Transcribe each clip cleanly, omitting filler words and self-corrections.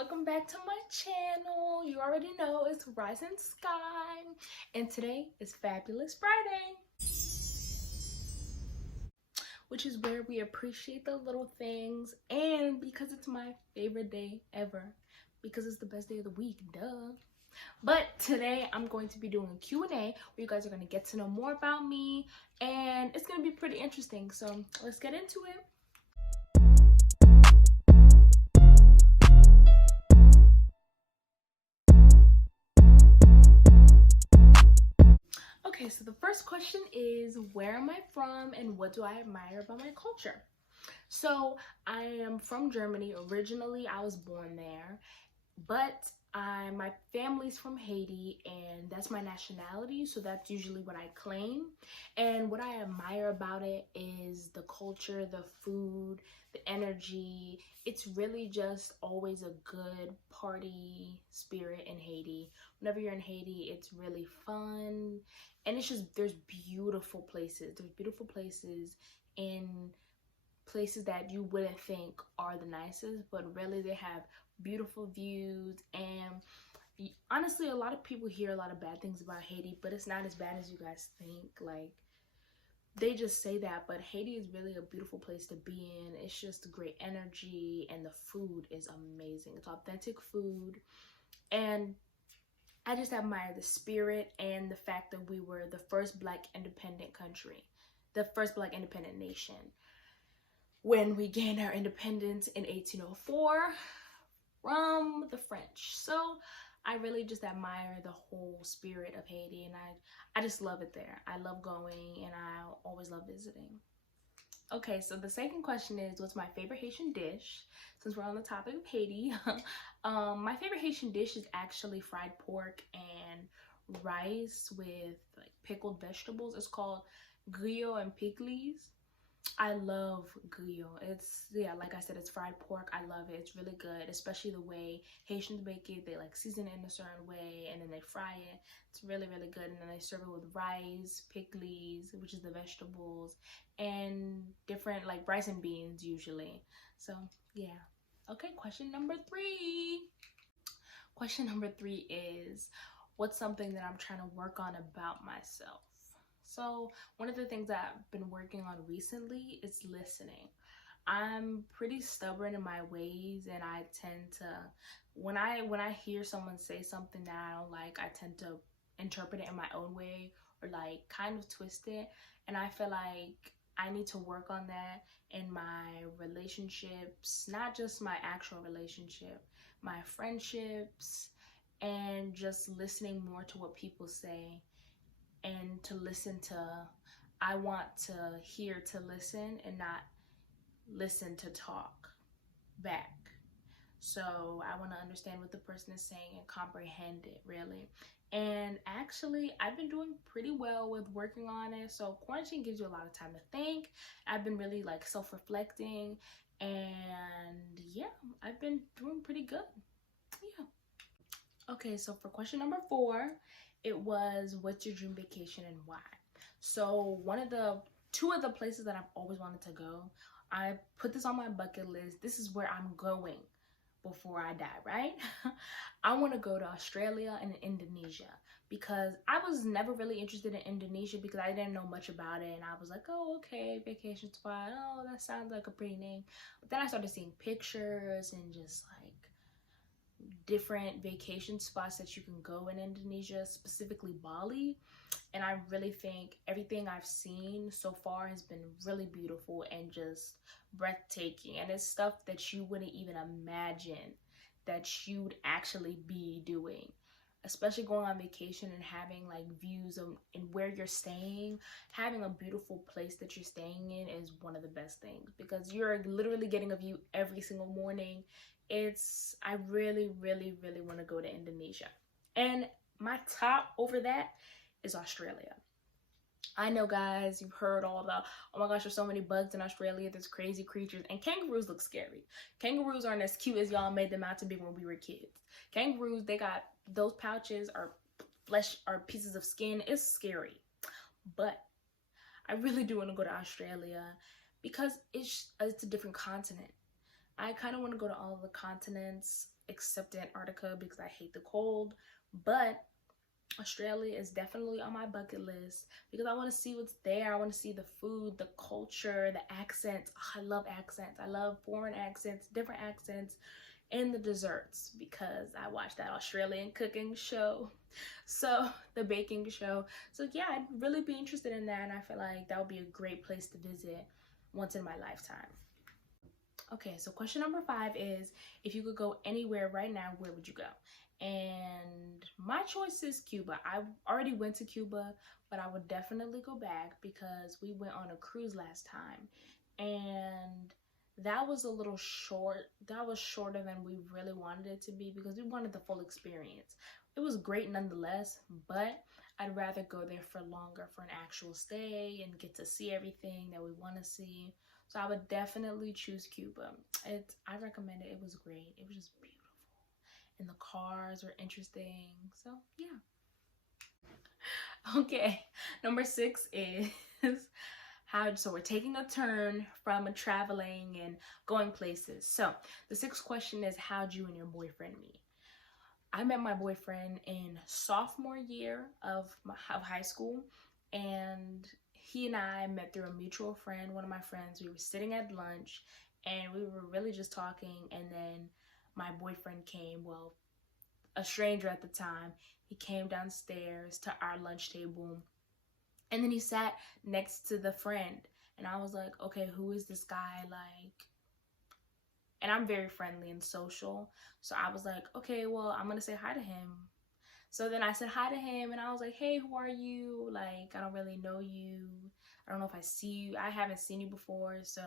welcome back to my channel. You already know it's Rise and Sky, and today is Fabulous Friday, which is where we appreciate the little things, and because it's my favorite day ever, because it's the best day of the week, duh. But today I'm going to be doing a Q&A where you guys are going to get to know more about me, and it's going to be pretty interesting, so let's get into it. Okay, so the first question is, where am I from and what do I admire about my culture? So I am from Germany. Originally, I was born there, but my family's from Haiti, and that's my nationality, so that's usually what I claim. And what I admire about it is the culture, the food, the energy. It's really just always a good party spirit in Haiti. Whenever you're in Haiti, it's really fun, and it's just, there's beautiful places. There's beautiful places in places that you wouldn't think are the nicest, but really they have beautiful views. And honestly, a lot of people hear a lot of bad things about Haiti, but it's not as bad as you guys think. Like, they just say that, but Haiti is really a beautiful place to be in. It's just great energy, and the food is amazing. It's authentic food, and I just admire the spirit and the fact that we were the first Black independent country, the first Black independent nation, when we gained our independence in 1804 from the French. So I really just admire the whole spirit of Haiti, and I just love it there. I love going, and I always love visiting. Okay, so the second question is, what's my favorite Haitian dish? Since we're on the topic of Haiti, my favorite Haitian dish is actually fried pork and rice with like pickled vegetables. It's called griot and pickles. I love griot. It's, yeah, like I said, it's fried pork. I love it. It's really good, especially the way Haitians make it. They like season it in a certain way, and then they fry it. It's really, really good. And then they serve it with rice, pickles, which is the vegetables, and different like rice and beans usually. So yeah. Okay, question number 3. Question number 3 is, what's something that I'm trying to work on about myself? So one of the things that I've been working on recently is listening. I'm pretty stubborn in my ways, and I tend to, when I hear someone say something that I don't like, I tend to interpret it in my own way, or like kind of twist it. And I feel like I need to work on that in my relationships, not just my actual relationship, my friendships, and just listening more to what people say, and to listen to, I want to hear to listen and not listen to talk back. So I want to understand what the person is saying and comprehend it, really. And actually, I've been doing pretty well with working on it. So quarantine gives you a lot of time to think. I've been really like self-reflecting, and yeah, I've been doing pretty good. Yeah. Okay, so for question number 4, it was, what's your dream vacation and why? So two of the places that I've always wanted to go, I put this on my bucket list. This is where I'm going before I die, right? I want to go to Australia and Indonesia, because I was never really interested in Indonesia because I didn't know much about it, and I was like, oh, okay, vacation spot, oh, that sounds like a pretty name. But then I started seeing pictures and just like different vacation spots that you can go in Indonesia, specifically Bali. And I really think everything I've seen so far has been really beautiful and just breathtaking. And it's stuff that you wouldn't even imagine that you'd actually be doing, especially going on vacation and having like views of and where you're staying. Having a beautiful place that you're staying in is one of the best things, because you're literally getting a view every single morning. I really, really, really want to go to Indonesia. And my top over that is Australia. I know, guys, you've heard all the, oh my gosh, there's so many bugs in Australia, there's crazy creatures, and kangaroos look scary. Kangaroos aren't as cute as y'all made them out to be when we were kids. Kangaroos, they got, those pouches are flesh, are pieces of skin. It's scary. But I really do want to go to Australia because it's a different continent. I kind of want to go to all of the continents except Antarctica because I hate the cold, but Australia is definitely on my bucket list because I want to see what's there. I want to see the food, the culture, the accents. Oh, I love accents. I love foreign accents, different accents, and the desserts because I watched that Australian cooking show. So, the baking show. So, yeah, I'd really be interested in that, and I feel like that would be a great place to visit once in my lifetime. Okay, so question number 5 is, if you could go anywhere right now, where would you go? And my choice is Cuba. I already went to Cuba, but I would definitely go back because we went on a cruise last time. And that was a little short. That was shorter than we really wanted it to be because we wanted the full experience. It was great nonetheless, but I'd rather go there for longer for an actual stay and get to see everything that we want to see. So I would definitely choose Cuba. I recommend it. It was great. It was just beautiful. And the cars were interesting. So yeah. Okay. Number 6 is so we're taking a turn from traveling and going places. So the 6th question is, how'd you and your boyfriend meet? I met my boyfriend in sophomore year of high school, and he and I met through a mutual friend, one of my friends. We were sitting at lunch, and we were really just talking, and then my boyfriend came, well, a stranger at the time. He came downstairs to our lunch table, and then he sat next to the friend, and I was like, okay, who is this guy? Like, and I'm very friendly and social. So I was like, okay, well, I'm gonna say hi to him. So then I said hi to him and I was like, hey, who are you? Like, I don't really know you. I don't know if I see you. I haven't seen you before. So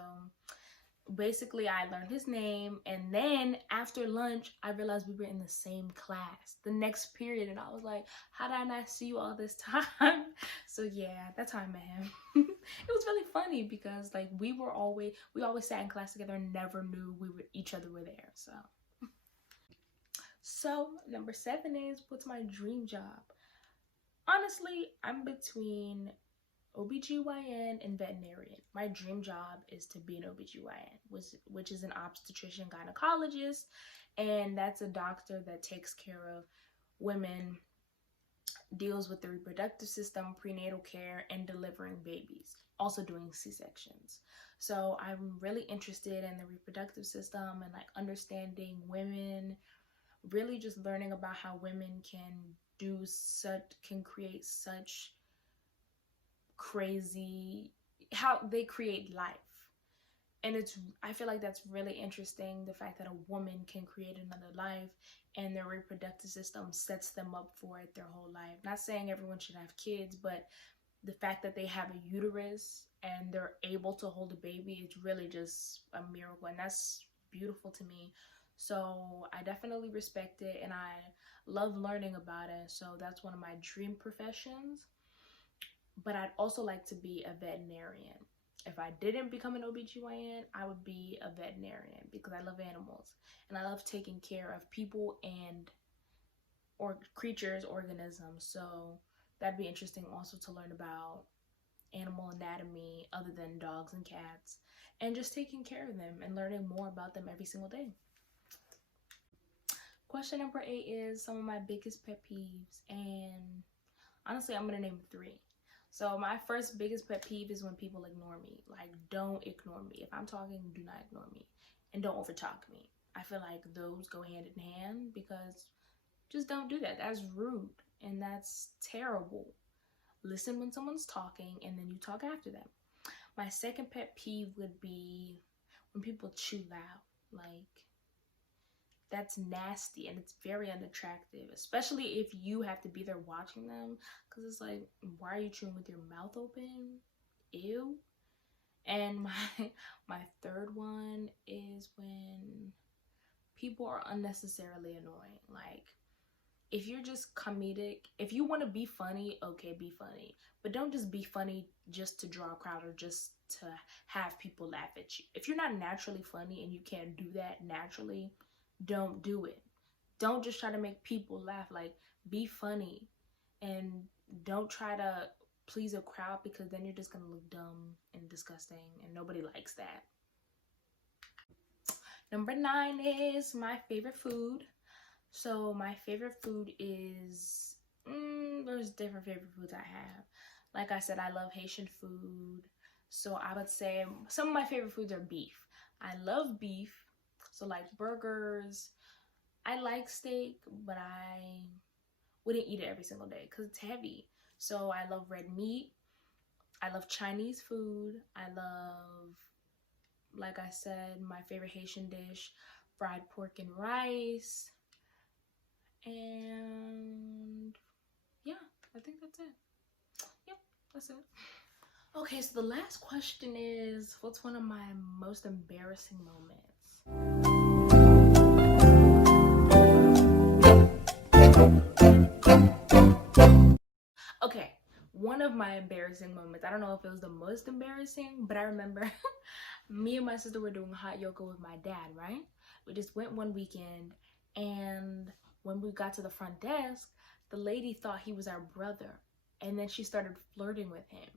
basically I learned his name, and then after lunch I realized we were in the same class the next period, and I was like, how did I not see you all this time? So yeah, that's how I met him. It was really funny because like we always sat in class together and never knew each other were there. So number 7 is, what's my dream job? Honestly, I'm between OBGYN and veterinarian. My dream job is to be an OBGYN, which is an obstetrician gynecologist, and that's a doctor that takes care of women, deals with the reproductive system, prenatal care, and delivering babies, also doing C-sections. So I'm really interested in the reproductive system and like understanding women, really just learning about how women can create such crazy, how they create life. And I feel like that's really interesting, the fact that a woman can create another life and their reproductive system sets them up for it their whole life. Not saying everyone should have kids, but the fact that they have a uterus and they're able to hold a baby, it's really just a miracle, and that's beautiful to me. So I definitely respect it and I love learning about it. So that's one of my dream professions. But I'd also like to be a veterinarian. If I didn't become an OBGYN, I would be a veterinarian because I love animals and I love taking care of people and creatures, organisms. So that'd be interesting also to learn about animal anatomy other than dogs and cats, and just taking care of them and learning more about them every single day. Question number 8 is some of my biggest pet peeves, and honestly, I'm gonna name 3. So my first biggest pet peeve is when people ignore me. Like, don't ignore me. If I'm talking, do not ignore me. And don't overtalk me. I feel like those go hand in hand because just don't do that. That's rude and that's terrible. Listen when someone's talking and then you talk after them. My second pet peeve would be when people chew loud. Like, that's nasty and it's very unattractive, especially if you have to be there watching them, because it's like, why are you chewing with your mouth open? Ew. And my third one is when people are unnecessarily annoying. Like, if you're just comedic, if you want to be funny, okay, be funny, but don't just be funny just to draw a crowd or just to have people laugh at you. If you're not naturally funny and you can't do that naturally, don't do it. Don't just try to make people laugh. Like, be funny and don't try to please a crowd, because then you're just gonna look dumb and disgusting and nobody likes that. Number 9 is my favorite food. So my favorite food is, there's different favorite foods I have. Like I said, I love Haitian food. So I would say some of my favorite foods are beef. I love beef. So like burgers. I like steak, but I wouldn't eat it every single day because it's heavy. So I love red meat. I love Chinese food. I love, like I said, my favorite Haitian dish, fried pork and rice. And yeah, I think that's it. Yep, that's it. Okay, so the last question is, what's one of my most embarrassing moments? Okay, one of my embarrassing moments, I don't know if it was the most embarrassing, but I remember me and my sister were doing hot yoga with my dad, right? We just went one weekend, and when we got to the front desk, the lady thought he was our brother, and then she started flirting with him.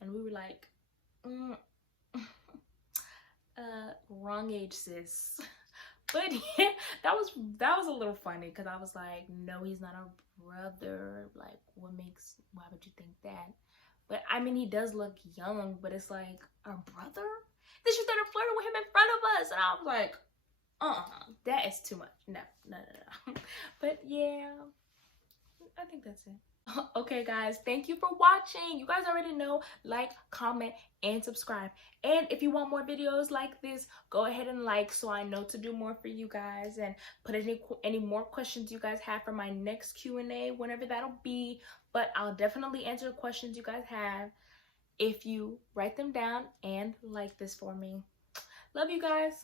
And we were like, wrong age, sis. But yeah, that was a little funny because I was like, no, he's not our brother. Like, why would you think that? But I mean, he does look young, but it's like, our brother? Then she started flirting with him in front of us, and I was like, that is too much. No. But yeah, I think that's it. Okay, guys, thank you for watching. You guys already know, like, comment, and subscribe. And if you want more videos like this, go ahead and like, so I know to do more for you guys, and put any more questions you guys have for my next Q&A, whenever that'll be. But I'll definitely answer the questions you guys have if you write them down and like this for me. Love you guys.